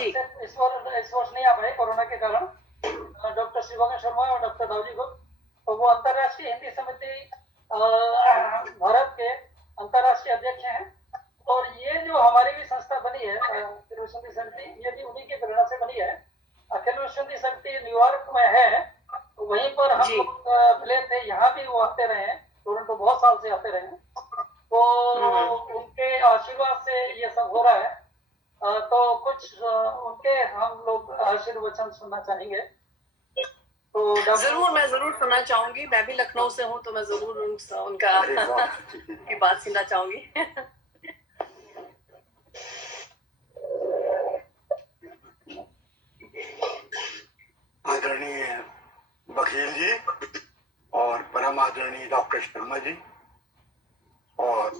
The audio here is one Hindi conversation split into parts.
इस वर्ष नहीं आ पाए कोरोना के कारण, डॉक्टर शिवांगन शर्मा और डॉक्टर दाऊजी को। तो वो अंतर्राष्ट्रीय हिंदी समिति भारत के अंतर्राष्ट्रीय अध्यक्ष हैं। और ये जो हमारी भी संस्था बनी है अखिल विश्व हिंदी समिति, ये भी उन्हीं की प्रेरणा से बनी है। अखिल विश्व हिंदी समिति न्यूयॉर्क में है, तो वहीं पर हम लोग मिले थे। यहाँ भी वो आते रहे हैं, टोरंटो बहुत साल से आते रहे हैं। तो उनके आशीर्वाद से ये सब हो रहा है। तो कुछ उनके हम लोग आशीर्वचन सुनना चाहेंगे। तो जरूर, मैं जरूर सुनना चाहूंगी। मैं भी लखनऊ से हूँ, तो मैं जरूर उनका की बात सुनना चाहूंगी। आदरणीय बघेल जी और परम आदरणीय डॉक्टर शर्मा जी और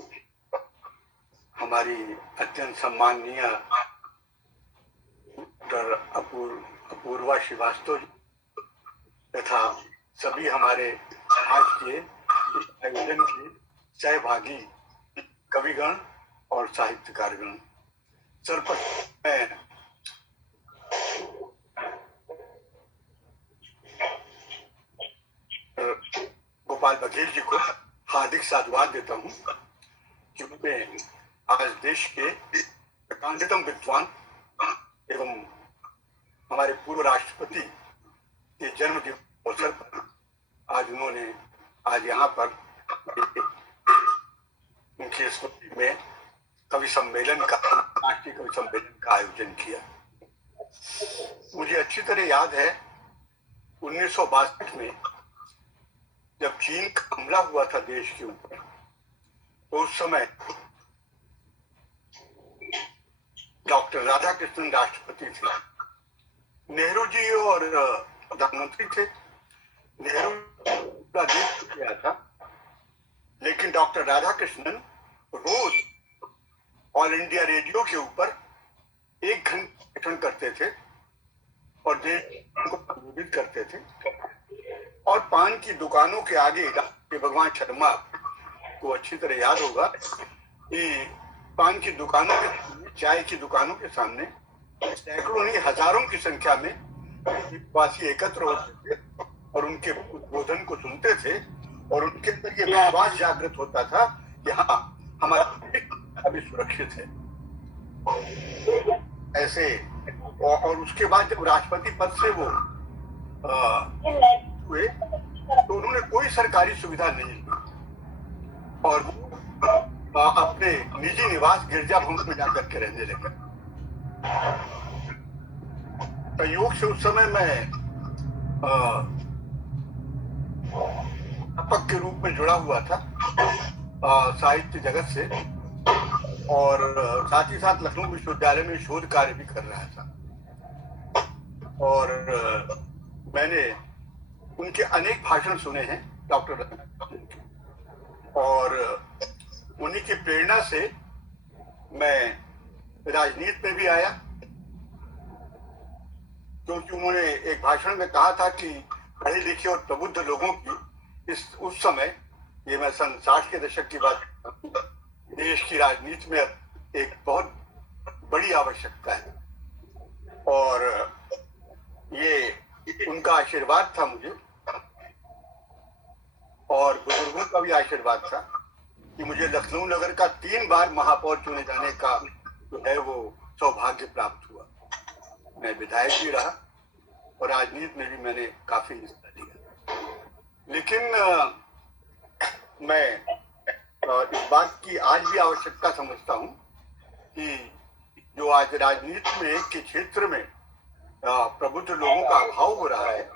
हमारी अत्यंत सम्माननीय डॉक्टर अपूर्वा श्रीवास्तव जी तथा सभी हमारे आज के आयोजन के सहभागी कविगण और साहित्यकारगण, सर्वप्रथम मैं गोपाल बघेल जी को हार्दिक साधुवाद देता हूँ, क्योंकि आज देश के प्रकांडितम विद्वान एवं हमारे पूर्व राष्ट्रपति के जन्म दिवस अवसर पर आज उन्होंने यहाँ पर उनकी स्मृति में कवि सम्मेलन का, राष्ट्रीय कवि सम्मेलन का आयोजन किया। मुझे अच्छी तरह याद है 1962 में जब चीन का हमला हुआ था देश के ऊपर, तो उस समय डॉक्टर राधाकृष्णन राष्ट्रपति थे, नेहरू जी और प्रधानमंत्री थे। नेहरू का देश किया था, लेकिन डॉक्टर राधाकृष्णन रोज ऑल इंडिया रेडियो के ऊपर 1 घंटे भाषण करते थे और देश को संबोधित करते थे। और पान की दुकानों के आगे, भगवान शर्मा को अच्छी तरह याद होगा कि पान की दुकानों के सामने, चाय की दुकानों के सामने सैकड़ों नहीं हजारों की संख्या में वासी एकत्र होते थे और उनके उद्बोधन को सुनते थे और उनके अंदर ये विश्वास जागृत होता था कि हाँ, हमारा देश अभी सुरक्षित है। ऐसे और उसके बाद जब राष्ट्रपति पद से वो हुए तो उन्होंने कोई सरकारी सुविधा नहीं ली और अपने निजी निवास गिरजा भवन में जाकर के रहने लगे। संयोग से उस समय मैं अध्यापक के रूप में जुड़ा हुआ था साहित्य जगत से, और साथ ही साथ लखनऊ विश्वविद्यालय में शोध कार्य भी कर रहा था। और मैंने उनके अनेक भाषण सुने हैं डॉक्टर, और उन्हीं की प्रेरणा से मैं राजनीति में भी आया, क्योंकि उन्होंने एक भाषण में कहा था कि पढ़े लिखे और प्रबुद्ध लोगों की उस समय, ये मैं सन 60 के दशक की बात करता हूं, देश की राजनीति में एक बहुत बड़ी आवश्यकता है। और ये उनका आशीर्वाद था मुझे, और बुजुर्गों का भी आशीर्वाद था कि मुझे लखनऊ नगर का 3 बार महापौर चुने जाने का जो है वो सौभाग्य प्राप्त हुआ। मैं विधायक भी रहा और राजनीति में भी मैंने काफी हिस्सा लिया। लेकिन मैं इस बात की आज भी आवश्यकता समझता हूँ कि जो आज राजनीति में के क्षेत्र में प्रबुद्ध लोगों का अभाव हो रहा है,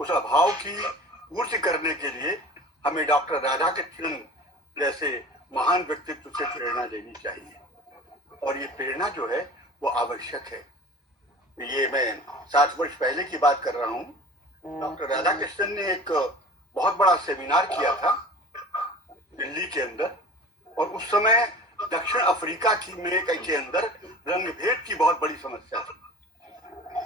उस अभाव की पूर्ति करने के लिए हमें डॉक्टर राधाकृष्णन जैसे महान व्यक्तित्व से प्रेरणा लेनी चाहिए, और ये प्रेरणा जो है वो आवश्यक है। ये मैं 60 वर्ष पहले की बात कर रहा हूँ। डॉक्टर राधाकृष्णन ने एक बहुत बड़ा सेमिनार किया था दिल्ली के अंदर, और उस समय दक्षिण अफ्रीका के अंदर रंगभेद की बहुत बड़ी समस्या थी।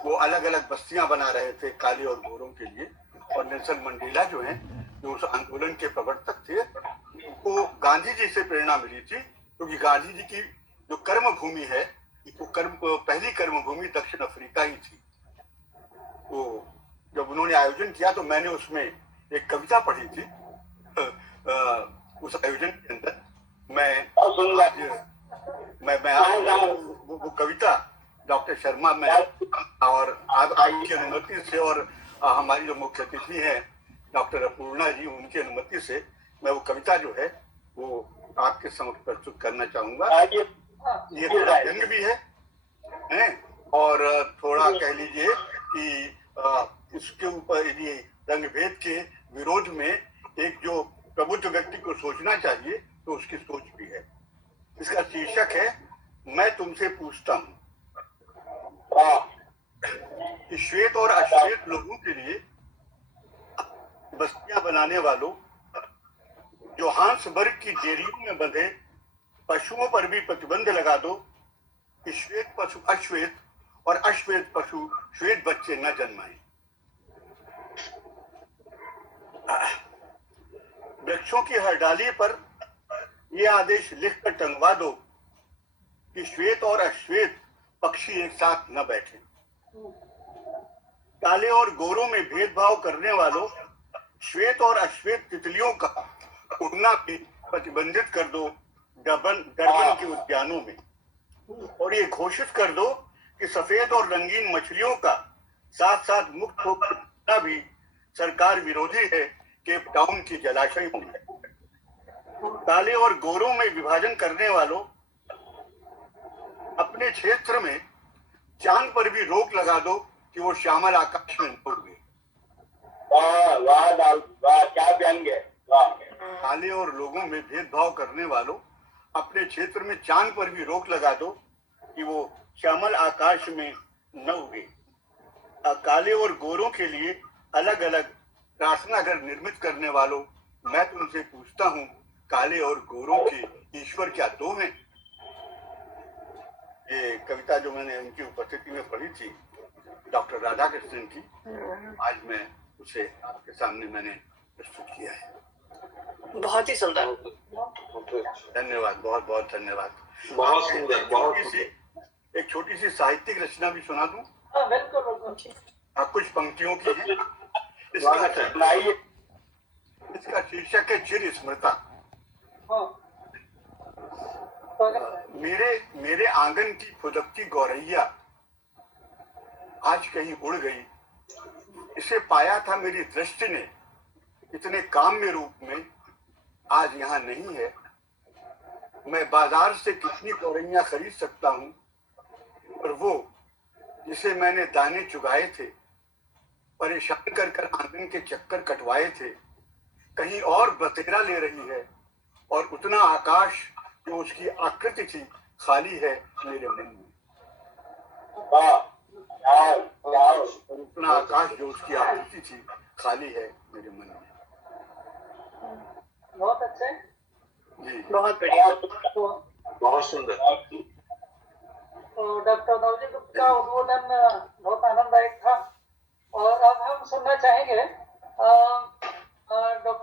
वो अलग अलग बस्तियां बना रहे थे काले और गोरों के लिए, और नेल्सन मंडेला जो हैं, जो उस आंदोलन के प्रवर्तक थे, उनको गांधी जी से प्रेरणा मिली थी, क्योंकि गांधी जी की जो कर्म भूमि है वो पहली कर्मभूमि दक्षिण अफ्रीका ही थी। तो जब उन्होंने आयोजन किया तो मैंने उसमें एक कविता पढ़ी थी। उस आयोजन के अंदर मैं वो कविता डॉक्टर शर्मा मैं और आपकी अनुमति से और हमारी जो मुख्य अतिथि हैं डॉक्टर अपूर्णा जी, उनकी अनुमति से मैं वो कविता जो है वो आपके समक्ष प्रस्तुत करना चाहूंगा। ये थोड़ा व्यंग भी है और थोड़ा कह लीजिए कि इसके ऊपर ये रंग भेद के विरोध में एक जो प्रबुद्ध व्यक्ति को सोचना चाहिए तो उसकी सोच भी है। इसका शीर्षक है मैं तुमसे पूछता हूँ कि श्वेत और अश्वेत लोगों के लिए बस्तियां बनाने वालों, जोहान्सबर्ग की डेयरियों में बंधे पशुओं पर भी प्रतिबंध लगा दो कि श्वेत पशु अश्वेत और अश्वेत पशु श्वेत बच्चे न जन्माएं। वृक्षों की हर डाली पर यह आदेश लिखकर टंगवा दो कि श्वेत और अश्वेत पक्षी एक साथ न बैठे। काले और गोरों में भेदभाव करने वालों, श्वेत और अश्वेत तितलियों का उड़ना भी प्रतिबंधित कर दो डरबन के उद्यानों में, और ये घोषित कर दो कि सफेद और रंगीन मछलियों का साथ साथ मुक्त होकर उड़ना भी सरकार विरोधी है केप टाउन की जलाशयों में। काले और गोरों में विभाजन करने वालों, अपने क्षेत्र में चांद पर भी रोक लगा दो कि वो श्यामल आकाश में न उड़े। वाह क्या व्यंग है। काले और लोगों में भेदभाव करने वालों, अपने क्षेत्र में चांद पर भी रोक लगा दो कि वो श्यामल आकाश में न उगे। काले और गोरों के लिए अलग अलग प्रार्थना घर निर्मित करने वालों, मैं तुमसे पूछता हूँ काले और गोरों के ईश्वर क्या दो हैं? ये कविता जो मैंने उनकी उपस्थिति में पढ़ी थी डॉक्टर राधाकृष्णन की, आज मैं उसे आपके सामने मैंने प्रस्तुत किया है। बहुत ही सुंदर। धन्यवाद, बहुत बहुत धन्यवाद। बहुत सुंदर, बहुत एक छोटी सी साहित्यिक रचना भी सुना दूं? हाँ बिल्कुल बिल्कुल। कुछ पंक्तियों की है। इसका शीर्षक है चिर स्मृता। मेरे आंगन की फुदकती गौरैया आज कहीं उड़ गई। इसे पाया था मेरी दृष्टि ने इतने काम्य रूप में, आज यहाँ नहीं है। मैं बाजार से कितनी गौरैया खरीद सकता हूँ, और वो जिसे मैंने दाने चुगाए थे, परेशान कर कर आंगन के चक्कर कटवाए थे, कहीं और बसेरा ले रही है, और उतना आकाश जो उसकी आकृति थी खाली है मेरे मन में। उतना आकाश जो उसकी आकृति थी खाली है मेरे मन में। बहुत अच्छे जी, बहुत बढ़िया। बहुत सुंदर। तो डॉक्टर नवजी गुप्त का उद्बोधन बहुत आनंददायक था, और अब हम सुनना चाहेंगे डॉक्टर